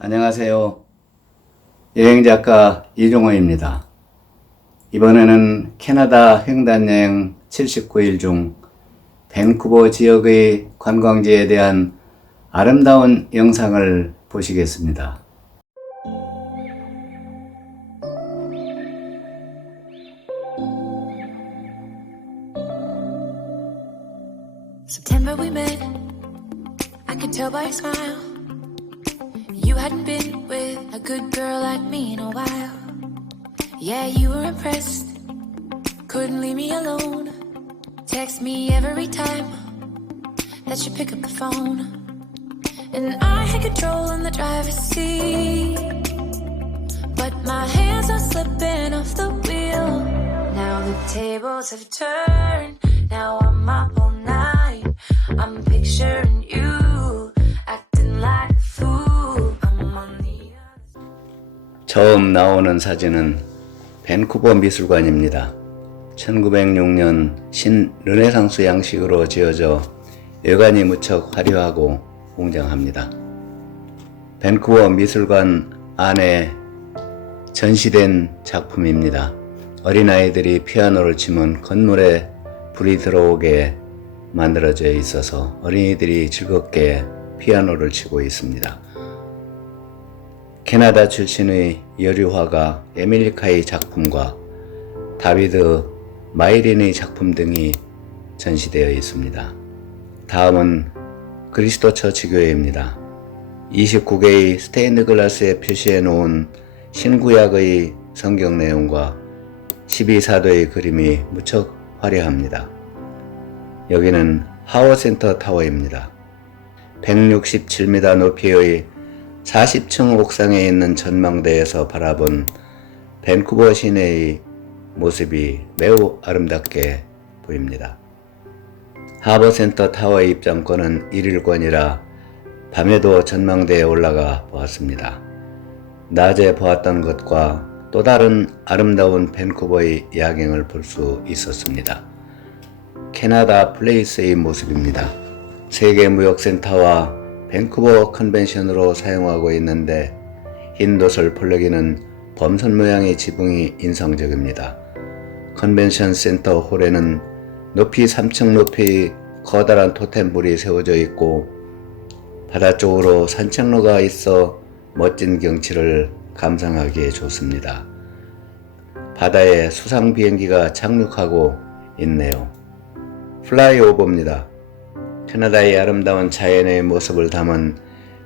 안녕하세요. 여행작가 이종호입니다. 이번에는 캐나다 횡단여행 79일 중 밴쿠버 지역의 관광지에 대한 아름다운 영상을 보시겠습니다. September we met, I could tell by your smile. You hadn't been with a good girl like me in a while. Yeah, you were impressed, couldn't leave me alone. Text me every time that you pick up the phone. And I had control in the driver's seat, but my hands are slipping off the wheel. Now the tables have turned, now I'm up all night. I'm picturing you, acting like a fool. I'm on the 처음 나오는 사진은 밴쿠버 미술관입니다. 1906년 신르네상스 양식으로 지어져 외관이 무척 화려하고 웅장합니다. 밴쿠버 미술관 안에 전시된 작품입니다. 어린아이들이 피아노를 치면 건물에 불이 들어오게 만들어져 있어서 어린이들이 즐겁게 피아노를 치고 있습니다. 캐나다 출신의 여류화가 에밀리카의 작품과 다비드 마이린의 작품 등이 전시되어 있습니다. 다음은 그리스도 처치교회입니다. 29개의 스테인드 글라스에 표시해 놓은 신구약의 성경 내용과 12사도의 그림이 무척 화려합니다. 여기는 하워센터 타워입니다. 167m 높이의 40층 옥상에 있는 전망대에서 바라본 밴쿠버 시내의 모습이 매우 아름답게 보입니다. 하버센터 타워의 입장권은 1일권이라 밤에도 전망대에 올라가 보았습니다. 낮에 보았던 것과 또 다른 아름다운 밴쿠버의 야경을 볼 수 있었습니다. 캐나다 플레이스의 모습입니다. 세계무역센터와 밴쿠버 컨벤션으로 사용하고 있는데 흰 도설 폴레기는 범선 모양의 지붕이 인상적입니다. 컨벤션 센터 홀에는 높이 3층 높이의 커다란 토템불이 세워져 있고 바다 쪽으로 산책로가 있어 멋진 경치를 감상하기에 좋습니다. 바다에 수상 비행기가 착륙하고 있네요. 플라이오버입니다. 캐나다의 아름다운 자연의 모습을 담은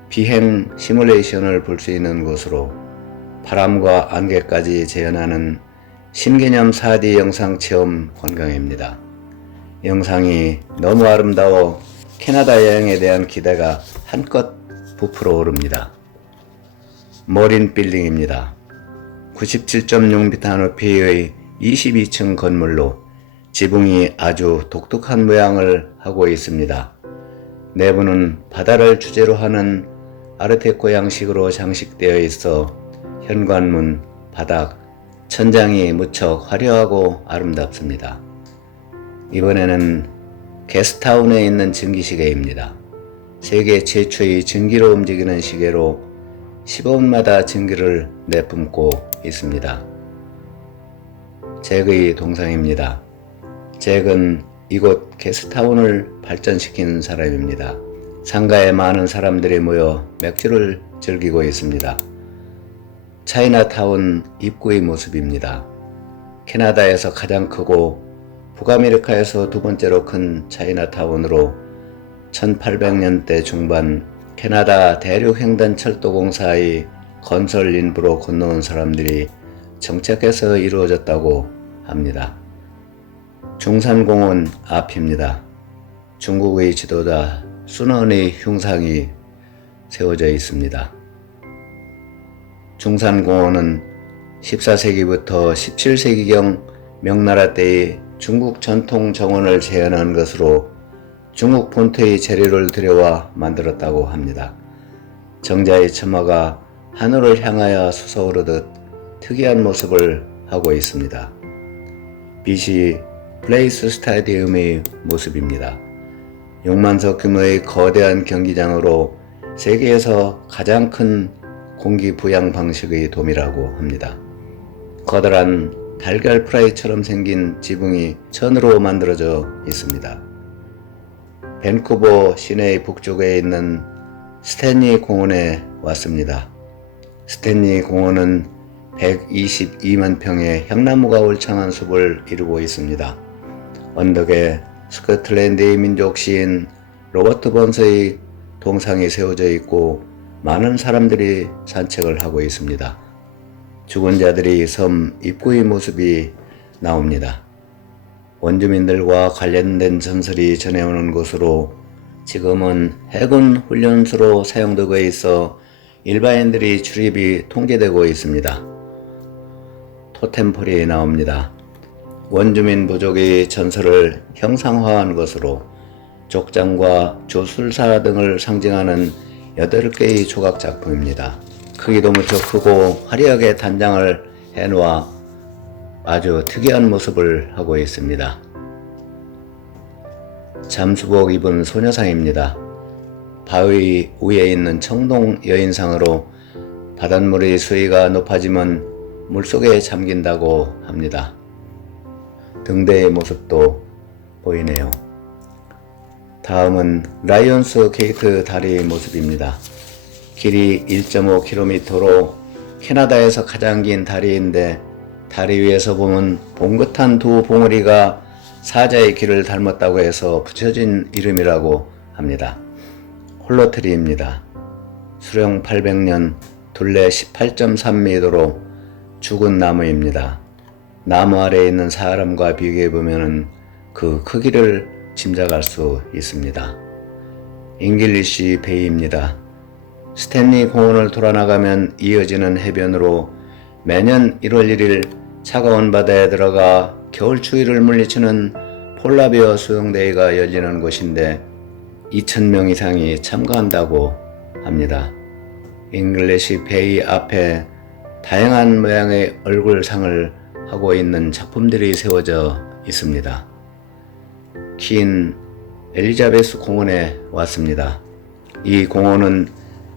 비행 시뮬레이션을 볼 수 있는 곳으로 바람과 안개까지 재현하는 신개념 4D 영상 체험 관광입니다. 영상이 너무 아름다워 캐나다 여행에 대한 기대가 한껏 부풀어 오릅니다. 머린 빌딩입니다. 97.6m 높이의 22층 건물로 지붕이 아주 독특한 모양을 하고 있습니다. 내부는 바다를 주제로 하는 아르테코 양식으로 장식되어 있어 현관문, 바닥, 천장이 무척 화려하고 아름답습니다. 이번에는 게스트타운에 있는 증기시계입니다. 세계 최초의 증기로 움직이는 시계로 15분마다 증기를 내뿜고 있습니다. 잭의 동상입니다. 잭은 이곳 게스트타운을 발전시킨 사람입니다. 상가에 많은 사람들이 모여 맥주를 즐기고 있습니다. 차이나타운 입구의 모습입니다. 캐나다에서 가장 크고 북아메리카에서 두 번째로 큰 차이나타운으로 1800년대 중반 캐나다 대륙횡단철도공사의 건설 인부로 건너온 사람들이 정착해서 이루어졌다고 합니다. 중산공원 앞입니다. 중국의 지도자 순원의 흉상이 세워져 있습니다. 중산공원은 14세기부터 17세기경 명나라 때의 중국 전통 정원을 재현한 것으로 중국 폰트의 재료를 들여와 만들었다고 합니다. 정자의 처마가 하늘을 향하여 솟아오르듯 특이한 모습을 하고 있습니다. BC 플레이스 스타디움의 모습입니다. 6만석 규모의 거대한 경기장으로 세계에서 가장 큰 공기 부양 방식의 도미라고 합니다. 커다란 달걀 프라이처럼 생긴 지붕이 천으로 만들어져 있습니다. 밴쿠버 시내의 북쪽에 있는 스탠리 공원에 왔습니다. 스탠리 공원은 122만 평의 향나무가 울창한 숲을 이루고 있습니다. 언덕에 스코틀랜드의 민족 시인 로버트 번스의 동상이 세워져 있고 많은 사람들이 산책을 하고 있습니다. 죽은 자들이 섬 입구의 모습이 나옵니다. 원주민들과 관련된 전설이 전해오는 곳으로 지금은 해군 훈련소로 사용되고 있어 일반인들이 출입이 통제되고 있습니다. 토템폴이 나옵니다. 원주민 부족의 전설을 형상화한 것으로 족장과 조술사 등을 상징하는 8개의 조각 작품입니다. 크기도 무척 크고 화려하게 단장을 해놓아 아주 특이한 모습을 하고 있습니다. 잠수복 입은 소녀상입니다. 바위 위에 있는 청동 여인상으로 바닷물의 수위가 높아지면 물속에 잠긴다고 합니다. 등대의 모습도 보이네요. 다음은 라이온스 게이트 다리의 모습입니다. 길이 1.5km로 캐나다에서 가장 긴 다리인데 다리 위에서 보면 봉긋한 두 봉우리가 사자의 길을 닮았다고 해서 붙여진 이름이라고 합니다. 홀로트리입니다. 수령 800년, 둘레 18.3m로 죽은 나무입니다. 나무 아래에 있는 사람과 비교해보면 그 크기를 짐작할 수 있습니다. 잉글리시 베이입니다. 스탠리 공원을 돌아나가면 이어지는 해변으로 매년 1월 1일 차가운 바다에 들어가 겨울 추위를 물리치는 폴라베어 수영대회가 열리는 곳인데 2,000명 이상이 참가한다고 합니다. 잉글리시 베이 앞에 다양한 모양의 얼굴상을 하고 있는 작품들이 세워져 있습니다. 퀸 엘리자베스 공원에 왔습니다. 이 공원은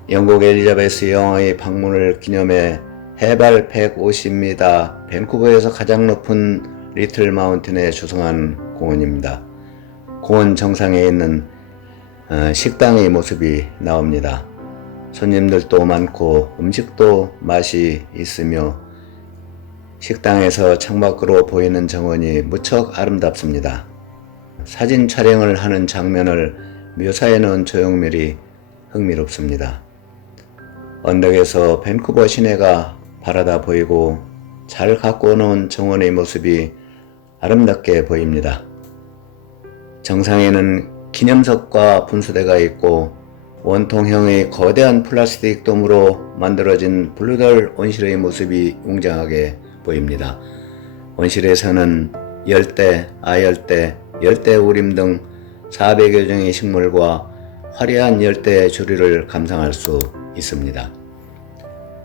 영국 엘리자베스 여왕의 방문을 기념해 해발 150m 밴쿠버에서 가장 높은 리틀 마운틴에 조성한 공원입니다. 공원 정상에 있는 식당의 모습이 나옵니다. 손님들도 많고 음식도 맛이 있으며 식당에서 창밖으로 보이는 정원이 무척 아름답습니다. 사진 촬영을 하는 장면을 묘사해 놓은 조형물이 흥미롭습니다. 언덕에서 밴쿠버 시내가 바라다 보이고 잘 가꾸어 놓은 정원의 모습이 아름답게 보입니다. 정상에는 기념석과 분수대가 있고 원통형의 거대한 플라스틱 돔으로 만들어진 블루덜 온실의 모습이 웅장하게 보입니다. 온실에서는 열대, 아열대, 열대우림 등 400여 종의 식물과 화려한 열대 조류를 감상할 수 있습니다.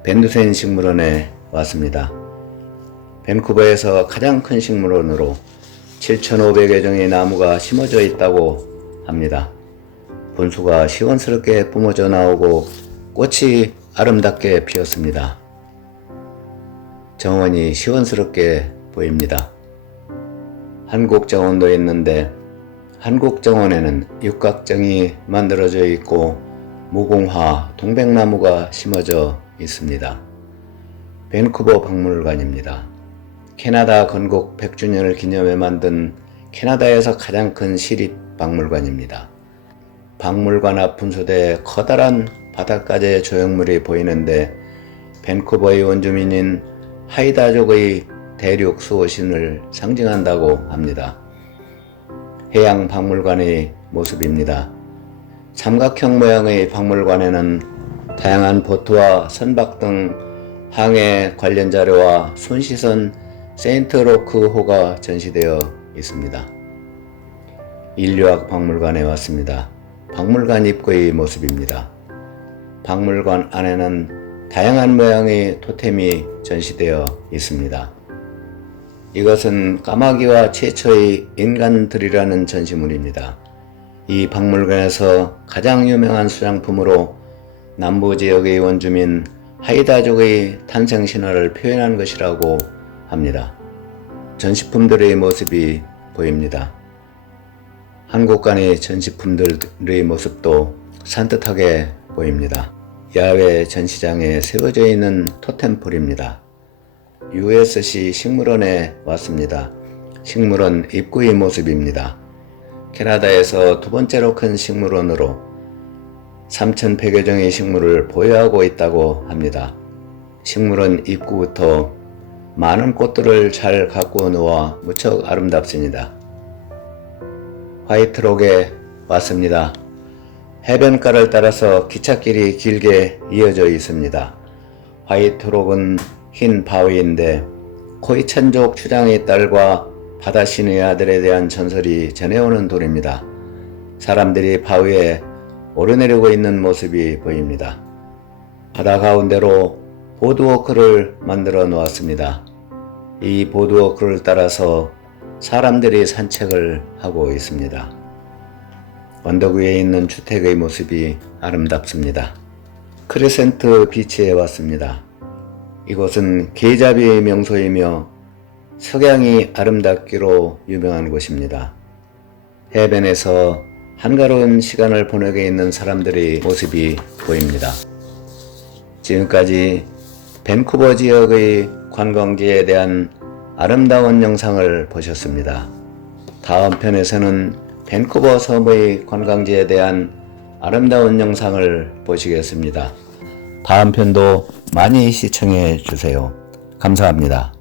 밴두센 식물원에 왔습니다. 밴쿠버에서 가장 큰 식물원으로 7,500여 종의 나무가 심어져 있다고 합니다. 분수가 시원스럽게 뿜어져 나오고 꽃이 아름답게 피었습니다. 정원이 시원스럽게 보입니다. 한국정원도 있는데 한국정원에는 육각정이 만들어져 있고 무공화, 동백나무가 심어져 있습니다. 밴쿠버 박물관입니다. 캐나다 건국 100주년을 기념해 만든 캐나다에서 가장 큰 시립 박물관입니다. 박물관 앞 분수대에 커다란 바닷가재 조형물이 보이는데 밴쿠버의 원주민인 하이다족의 대륙 수호신을 상징한다고 합니다. 해양 박물관의 모습입니다. 삼각형 모양의 박물관에는 다양한 보트와 선박 등 항해 관련 자료와 손시선 세인트로크호가 전시되어 있습니다. 인류학 박물관에 왔습니다. 박물관 입구의 모습입니다. 박물관 안에는 다양한 모양의 토템이 전시되어 있습니다. 이것은 까마귀와 최초의 인간들이라는 전시물입니다. 이 박물관에서 가장 유명한 수장품으로 남부 지역의 원주민 하이다족의 탄생 신화를 표현한 것이라고 합니다. 전시품들의 모습이 보입니다. 한국관의 전시품들의 모습도 산뜻하게 보입니다. 야외 전시장에 세워져 있는 토템폴입니다. USC 식물원에 왔습니다. 식물원 입구의 모습입니다. 캐나다에서 두 번째로 큰 식물원으로 3,100여 종의 식물을 보유하고 있다고 합니다. 식물원 입구부터 많은 꽃들을 잘 가꾸어 놓아 무척 아름답습니다. 화이트록에 왔습니다. 해변가를 따라서 기찻길이 길게 이어져 있습니다. 화이트록은 흰 바위인데 코이찬족 추장의 딸과 바다신의 아들에 대한 전설이 전해오는 돌입니다. 사람들이 바위에 오르내리고 있는 모습이 보입니다. 바다 가운데로 보드워크를 만들어 놓았습니다. 이 보드워크를 따라서 사람들이 산책을 하고 있습니다. 언덕 위에 있는 주택의 모습이 아름답습니다. 크레센트 비치에 왔습니다. 이곳은 게잡이의 명소이며 석양이 아름답기로 유명한 곳입니다. 해변에서 한가로운 시간을 보내게 있는 사람들의 모습이 보입니다. 지금까지 밴쿠버 지역의 관광지에 대한 아름다운 영상을 보셨습니다. 다음 편에서는 밴쿠버 섬의 관광지에 대한 아름다운 영상을 보시겠습니다. 다음 편도 많이 시청해 주세요. 감사합니다.